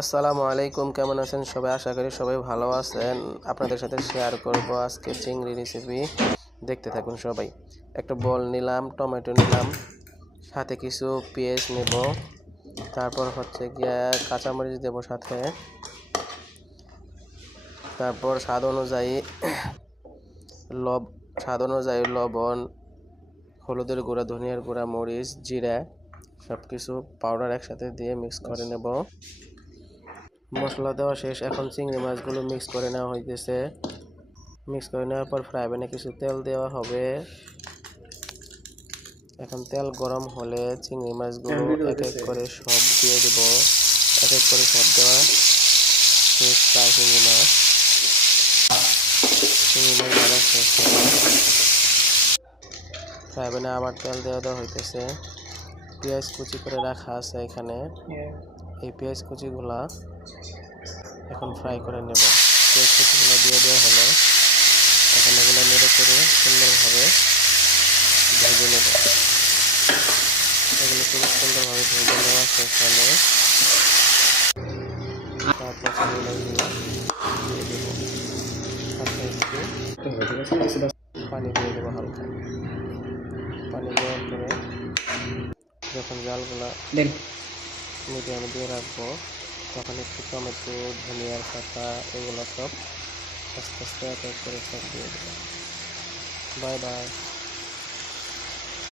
আসসালামু আলাইকুম, কেমন আছেন সবাই? আশা করি সবাই ভালো আছেন। আপনাদের সাথে শেয়ার করব আজকে চিংড়ি রেসিপি। দেখতে থাকুন সবাই। একটা বল নিলাম, টমেটো নিলাম, সাথে কিছু পেঁয়াজ নেব, তারপর হচ্ছে গিয়ে কাঁচামরিচ দেব সাথে, তারপর স্বাদ অনুযায়ী লবণ, হলুদের গুঁড়া, ধনিয়ার গুঁড়া, মরিচ, জিরা সব কিছু পাউডার একসাথে দিয়ে মিক্স করে নেব। মশলা দেওয়া শেষ। এখন চিংড়ি মাছগুলো মিক্স করে নেওয়া হইতেছে। মিক্স করে নেওয়ার পর ফ্রাই প্যানে কিছু তেল দেওয়া হবে। এখন তেল গরম হলে চিংড়ি মাছগুলো এক এক করে সব দিয়ে দেব। এক এক করে সব দেওয়া শেষ। প্রায় চিংড়ি মাছ ভাজা শেষ হবে। ফ্রাই প্যানে আবার তেল দেওয়া হইতেছে। পেঁয়াজ কুচি করে রাখা আছে এখানে। এই পেঁয়াজ কুচিগুলা এখন ফ্রাই করে নেব। পেঁয়াজ কুচিগুলো দিয়ে দেওয়া হলো। এখন এগুলো নেড়ে করে সুন্দরভাবে ভেজে নেব। এগুলো খুব সুন্দরভাবে ভেজে নেওয়া শেষ হলে তারপর চিংড়িগুলো দিয়ে দেবো। সাথে একটু পানি দিয়ে দেবো হালকা। পানি দেওয়ার পরে যখন জালগুলা মিডিয়ামে দিয়ে রাখবো, তখন একটু টমেটো, ধনিয়ার পাতা এগুলো সব আস্তে আস্তে এক এক করে সব দিয়ে দেবো। Bye bye.